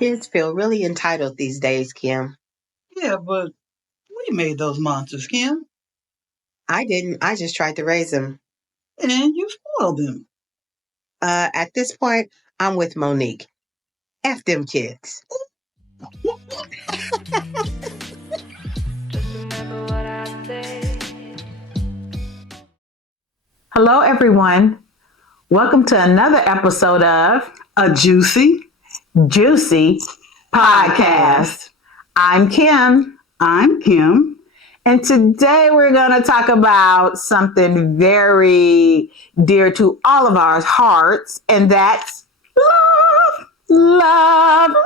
Kids feel really entitled these days, Kim. Yeah, but we made those monsters, Kim. I didn't. I just tried to raise them. And you spoiled them. At this point, I'm with Monique. F them kids. Hello, everyone. Welcome to another episode of A Juicy Podcast. I'm Kim. I'm Kim. And today we're going to talk about something very dear to all of our hearts, and that's love.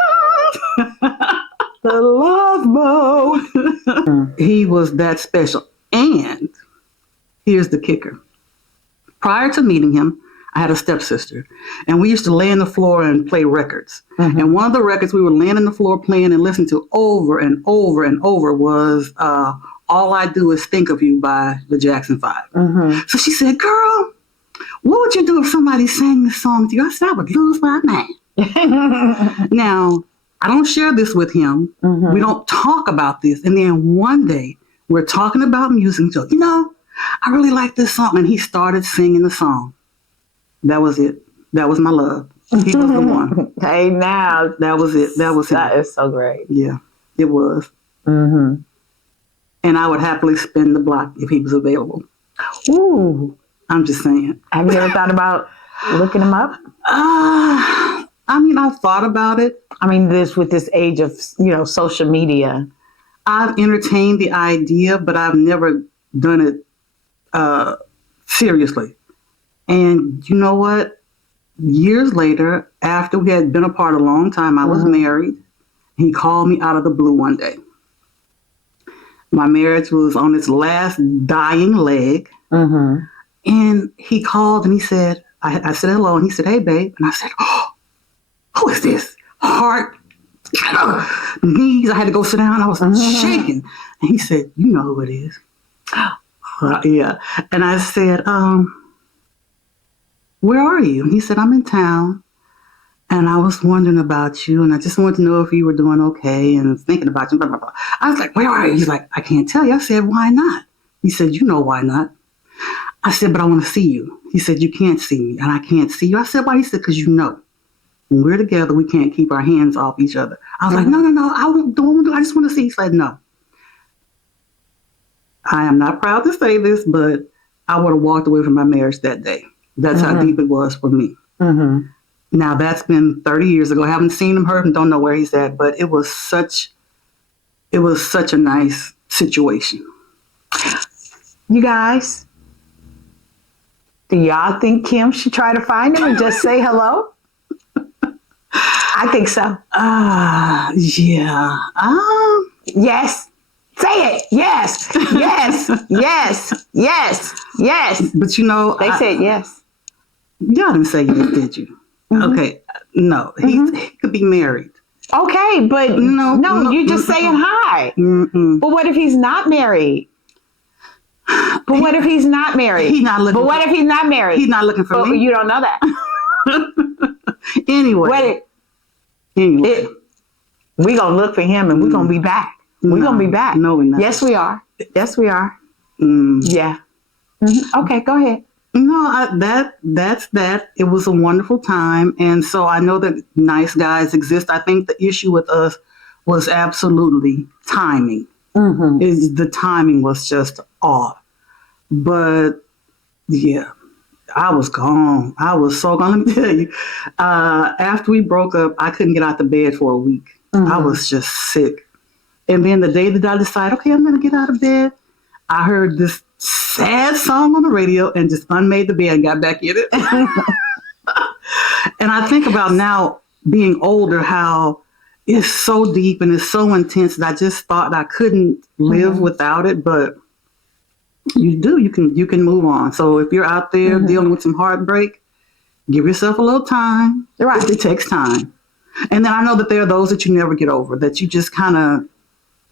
The love boat. He was that special. And here's the kicker. Prior to meeting him, I had a stepsister, and we used to lay on the floor and play records. Mm-hmm. And one of the records we were laying on the floor playing and listening to over and over and over was All I Do Is Think of You by the Jackson 5. Mm-hmm. So she said, girl, what would you do if somebody sang this song to you? I said, I would lose my mind. Now, I don't share this with him. Mm-hmm. We don't talk about this. And then one day, we're talking about music. So, I really like this song. And he started singing the song. That was it. That was my love. He was the one. Hey, now. That was it. That was That is so great. Yeah, it was. Mm-hmm. And I would happily spin the block if he was available. Ooh. I'm just saying. Have you ever thought about looking him up? I've thought about it. With this age of, social media. I've entertained the idea, but I've never done it seriously. And you know what? Years later, after we had been apart a long time, I was married. He called me out of the blue one day. My marriage was on its last dying leg. Mm-hmm. And he called and he said, I said hello, and he said, hey, babe. And I said, oh, who is this? Heart, knees. I had to go sit down. I was shaking. And he said, you know who it is. Yeah. And I said, where are you? And he said, I'm in town. And I was wondering about you. And I just wanted to know if you were doing okay and thinking about you. Blah, blah, blah. I was like, where are you? He's like, I can't tell you. I said, why not? He said, you know why not? I said, but I want to see you. He said, you can't see me. And I can't see you. I said, why? He said, because when we're together, we can't keep our hands off each other. I was like, no. I just want to see. He said, no. I am not proud to say this, but I would have walked away from my marriage that day. That's how deep it was for me. Mm-hmm. Now, that's been 30 years ago. I haven't seen him, heard him, don't know where he's at, but it was such a nice situation. You guys, do y'all think Kim should try to find him and just say hello? I think so. Yeah. Yes. Say it. Yes. Yes. Yes. Yes. Yes. But they said yes. Y'all didn't say yes, did you? Mm-hmm. Okay. No. He could be married. Okay, but no, you're just saying hi. Mm-mm. But what if he's not married? What if he's not married? He's not looking. But what if he's not married? He's not looking for me. You don't know that. Anyway. We're going to look for him and we're going to be back. We're going to be back. No, we're not. Yes, we are. Yes, we are. Yeah. Mm-hmm. Okay, go ahead. No, that's that. It was a wonderful time. And so I know that nice guys exist. I think the issue with us was absolutely timing. Mm-hmm. The timing was just off. But yeah, I was gone. I was so gone. Let me tell you, after we broke up, I couldn't get out the bed for a week. Mm-hmm. I was just sick. And then the day that I decided, okay, I'm going to get out of bed, I heard this sad song on the radio and just unmade the bed and got back in it. And I think about now being older, how it's so deep and it's so intense that I just thought I couldn't live without it. But you do, you can move on. So if you're out there dealing with some heartbreak, give yourself a little time. Right. It takes time. And then I know that there are those that you never get over, that you just kind of,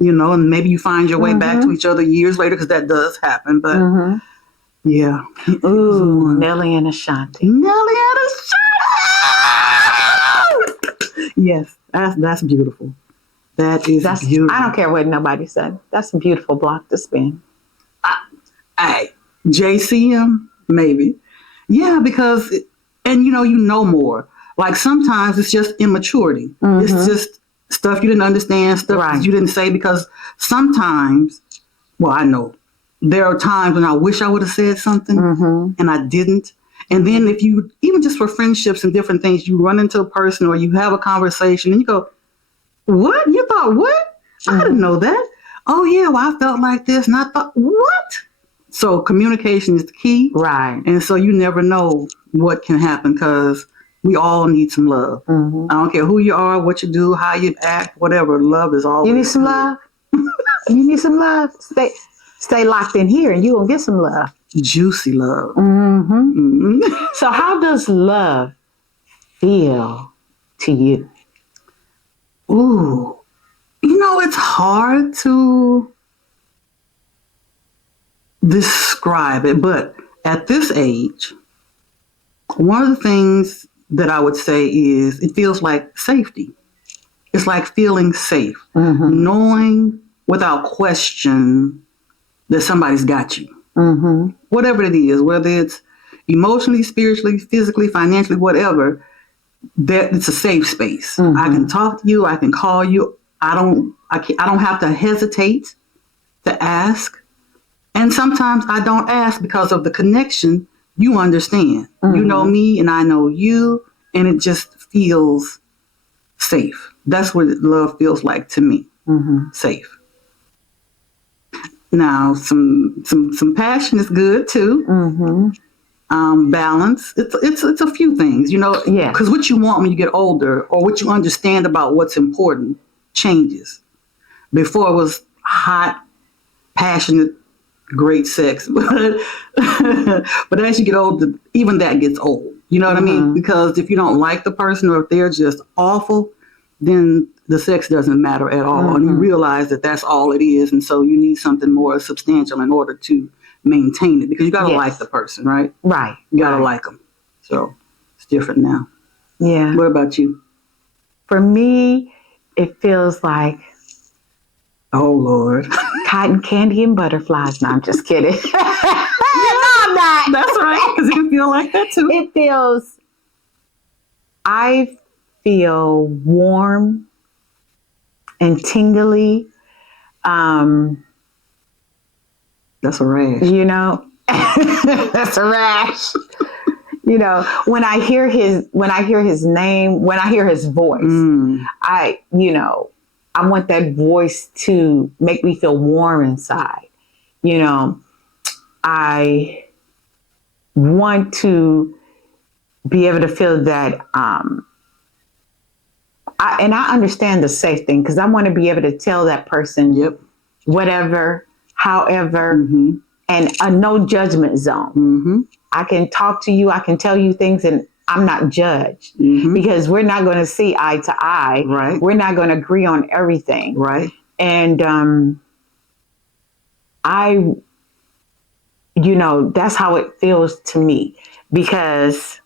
and maybe you find your way back to each other years later, because that does happen. But yeah. Ooh, Nelly and Ashanti. Nelly and Ashanti! Yes, that's beautiful. That is beautiful. I don't care what nobody said. That's a beautiful block to spin. Hey, JCM, maybe. Yeah, because, and you know more. Like sometimes it's just immaturity. It's just stuff you didn't understand, stuff Right. you didn't say, because sometimes, well, I know there are times when I wish I would have said something and I didn't. And then if you, even just for friendships and different things, you run into a person or you have a conversation and you go, what? You thought what? I didn't know that. Oh, yeah, well, I felt like this and I thought, what? So communication is the key. Right. And so you never know what can happen because we all need some love. I don't care who you are, what you do, how you act, whatever. Love is always You need some good. love? You need some love? Stay locked in here and you're going to get some love. Juicy love. So how does love feel to you? Ooh, it's hard to describe it, but at this age, one of the things that I would say is it feels like safety. It's like feeling safe, knowing without question that somebody's got you. Whatever it is, whether it's emotionally, spiritually, physically, financially, whatever, that it's a safe space. I can talk to you. I can call you. I don't have to hesitate to ask. And sometimes I don't ask because of the connection. You understand. You know me and I know you, and it just feels safe. That's what love feels like to me. Safe. Now, some passion is good too. Balance. It's a few things, Yeah. Because what you want when you get older, or what you understand about what's important, changes. Before it was hot, passionate, great sex, but as you get older, even that gets old. You know what I mean? Because if you don't like the person, or if they're just awful, then the sex doesn't matter at all, and you realize that that's all it is, and so you need something more substantial in order to maintain it, because you got to like the person, right? Right. You got to like them. So it's different now. Yeah. What about you? For me, it feels like Oh, Lord. cotton candy and butterflies. No, I'm just kidding. No, I'm not. That's right, because it can feel like that too. I feel warm and tingly. That's a rash. That's a rash. When I hear his name, when I hear his voice, I want that voice to make me feel warm inside. I want to be able to feel that. I understand the safe thing, because I want to be able to tell that person, whatever, however, and a no judgment zone. I can talk to you, I can tell you things, and I'm not judged, because we're not going to see eye to eye. Right. We're not going to agree on everything. Right. And that's how it feels to me, because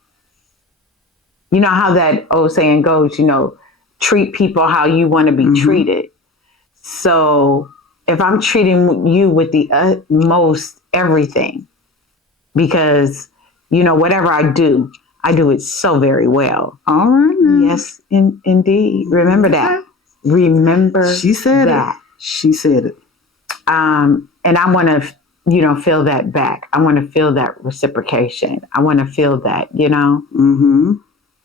you know how that old saying goes, treat people how you want to be treated. So if I'm treating you with the utmost everything, because, whatever I do it so very well. All right. Now. Yes, indeed. Remember that. Remember She said that. it. She said it. And I want to, feel that back. I want to feel that reciprocation. I want to feel that,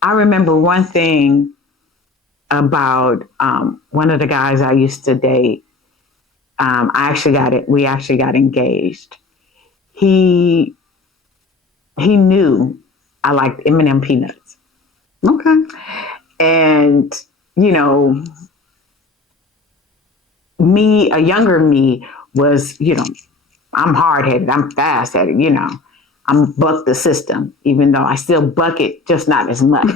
I remember one thing about one of the guys I used to date. We actually got engaged. He knew I liked M&M peanuts. Okay. And, a younger me was, I'm hard-headed, I'm fast-headed, I'm buck the system, even though I still buck it, just not as much,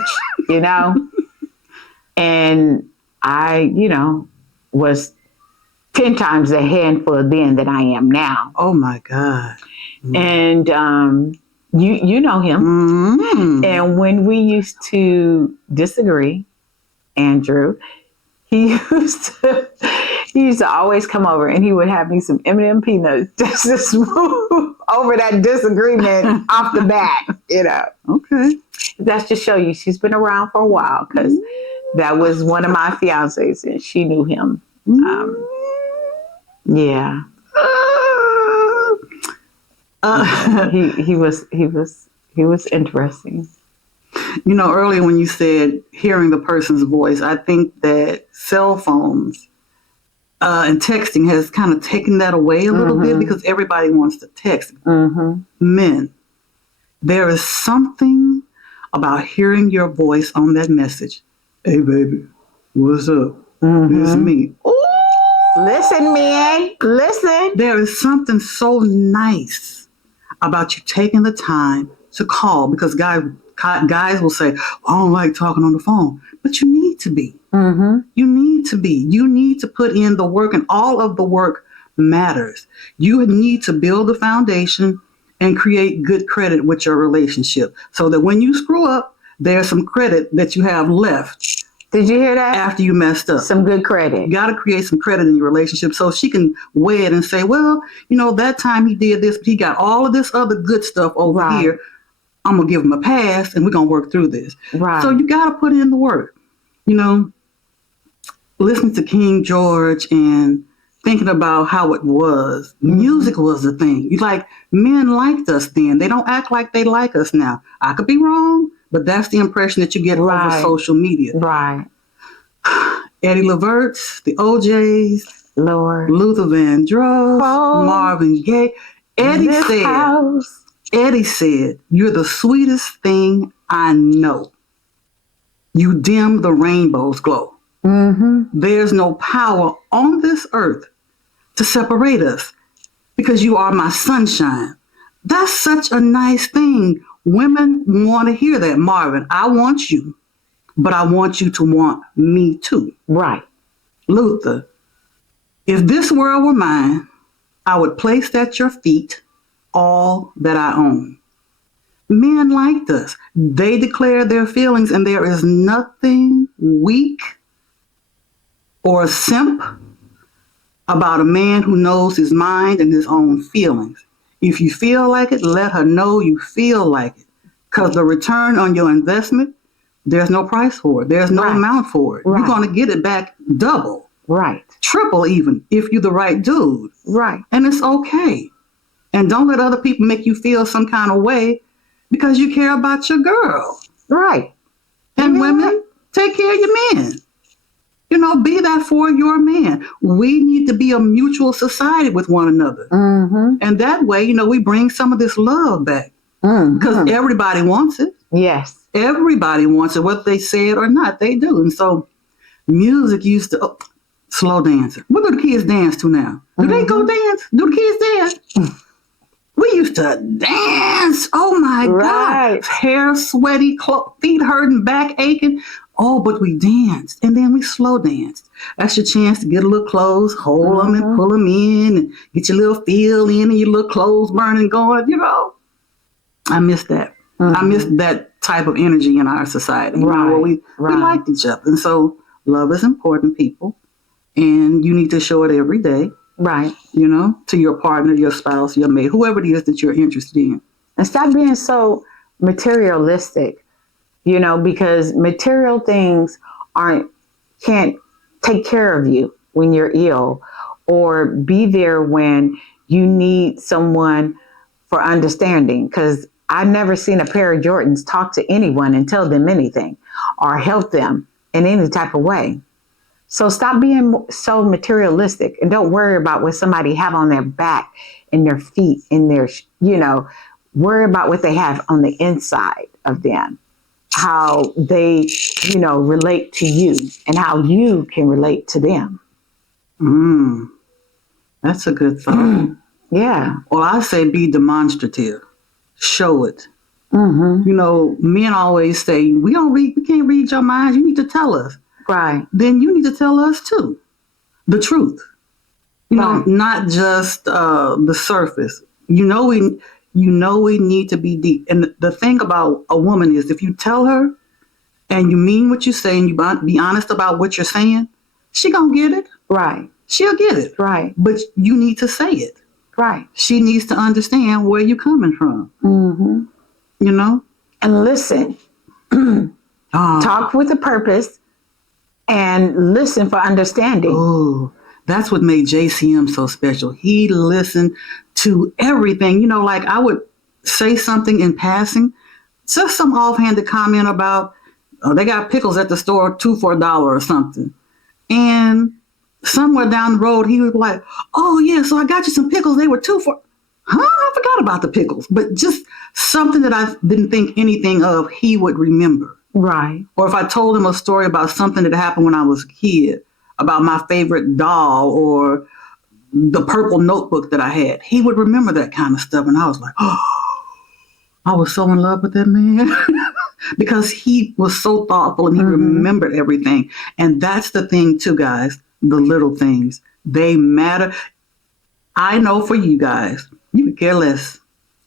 And I, was 10 times a handful then than I am now. Oh, my God. And you know him. And when we used to disagree, Andrew, he he used to always come over and he would have me some M&M peanuts just to smooth over that disagreement off the bat, you know. Okay. That's to show you she's been around for a while, because that was one of my fiancés and she knew him. Yeah. He was interesting. You know, earlier when you said hearing the person's voice, I think that cell phones and texting has kind of taken that away a little bit, because everybody wants to text. Men, there is something about hearing your voice on that message. Hey, baby, what's up? It's me. Ooh! Listen, man, listen. There is something so nice about you taking the time to call, because guys will say, I don't like talking on the phone, but you need to be. You need to be. You need to put in the work, and all of the work matters. You need to build the foundation and create good credit with your relationship, so that when you screw up, there's some credit that you have left. Did you hear that? After you messed up. Some good credit. You got to create some credit in your relationship so she can weigh it and say, well, you know, that time he did this, but he got all of this other good stuff over here. I'm going to give him a pass and we're going to work through this. Right. So you got to put in the work. You know, listening to King George and thinking about how it was. Music was the thing. Men liked us then. They don't act like they like us now. I could be wrong, but that's the impression that you get over social media. Right. Eddie Leverts, the OJs, Lord, Luther Vandross, Marvin Gaye. Eddie said, you're the sweetest thing I know. You dim the rainbow's glow. There's no power on this earth to separate us, because you are my sunshine. That's such a nice thing. Women want to hear that. Marvin, I want you, but I want you to want me too. Right. Luther, if this world were mine, I would place at your feet all that I own. Men liked us. They declared their feelings, and there is nothing weak or a simp about a man who knows his mind and his own feelings. If you feel like it, let her know you feel like it. Because the return on your investment, there's no price for it. There's no amount for it. You're going to get it back double. Right. Triple even, if you're the right dude. Right. And it's okay. And don't let other people make you feel some kind of way because you care about your girl. Right. And women, take care of your men. You know, be that for your man. We need to be a mutual society with one another. And that way, you know, we bring some of this love back. Because everybody wants it. Yes. Everybody wants it, whether they say it or not, they do. And so music used to, slow dancing. What do the kids dance to now? Do they go dance? Do the kids dance? We used to dance. Oh my God. Hair sweaty, feet hurting, back aching. Oh, but we danced, and then we slow danced. That's your chance to get a little close, hold them and pull them in, and get your little feel in, and your little clothes burning going, you know. I miss that. I miss that type of energy in our society. You know, where we liked each other. And so love is important, people, and you need to show it every day. Right. You know, to your partner, your spouse, your mate, whoever it is that you're interested in. And stop being so materialistic. You know, because material things can't take care of you when you're ill, or be there when you need someone for understanding. Because I've never seen a pair of Jordans talk to anyone and tell them anything or help them in any type of way. So stop being so materialistic, and don't worry about what somebody have on their back and their feet and their, you know, worry about what they have on the inside of them. How they, you know, relate to you and how you can relate to them. That's a good thought. Yeah. Well, I say be demonstrative. Show it. You know, men always say, we can't read your minds. You need to tell us. Right. Then you need to tell us too. The truth. You know, not just the surface. You know we need to be deep. And the thing about a woman is, if you tell her, and you mean what you say and you be honest about what you're saying, she gonna get it. Right. She'll get it. Right. But you need to say it. Right. She needs to understand where you're coming from. Mm-hmm. You know? And listen. Talk with a purpose and listen for understanding. Oh, that's what made JCM so special. He listened to everything. You know, like I would say something in passing, just some offhanded comment about, oh, they got pickles at the store, 2 for $1 or something. And somewhere down the road, he was like, oh, yeah, so I got you some pickles. They were 2 for, I forgot about the pickles. But just something that I didn't think anything of, he would remember. Right. Or if I told him a story about something that happened when I was a kid, about my favorite doll or the purple notebook that I had, he would remember that kind of stuff. And I was like, oh, I was so in love with that man because he was so thoughtful and he remembered everything. And that's the thing too, guys, the little things, they matter. I know for you guys, you could care less.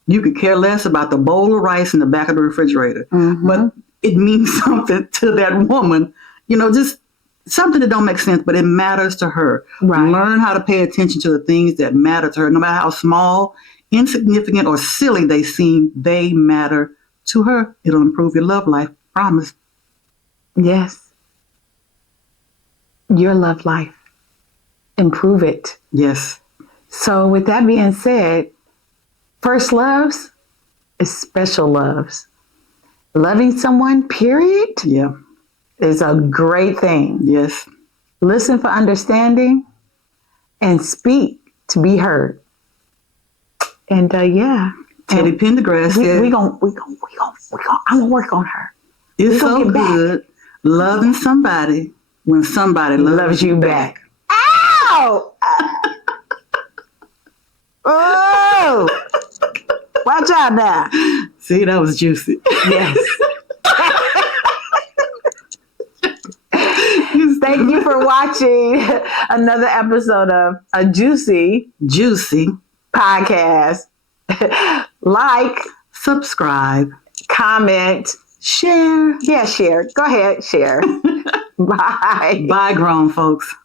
You could care less about the bowl of rice in the back of the refrigerator, but it means something to that woman, you know, just something that don't make sense, but it matters to her. Right. Learn how to pay attention to the things that matter to her, no matter how small, insignificant, or silly they seem, they matter to her. It'll improve your love life. Promise. Yes. Your love life. Improve it. Yes. So with that being said, first loves is special loves. Loving someone, period, Yeah. is a great thing. Yes. Listen for understanding and speak to be heard. And yeah. Teddy Pendergrass said, I'm gonna work on her. it's gonna so get back. good loving somebody when somebody loves you back. Ow! Oh! Watch out now. See, that was juicy. Yes. Thank you for watching another episode of a Juicy podcast. Like, subscribe, comment, share. Yeah, share. Go ahead, share. Bye. Bye, grown folks.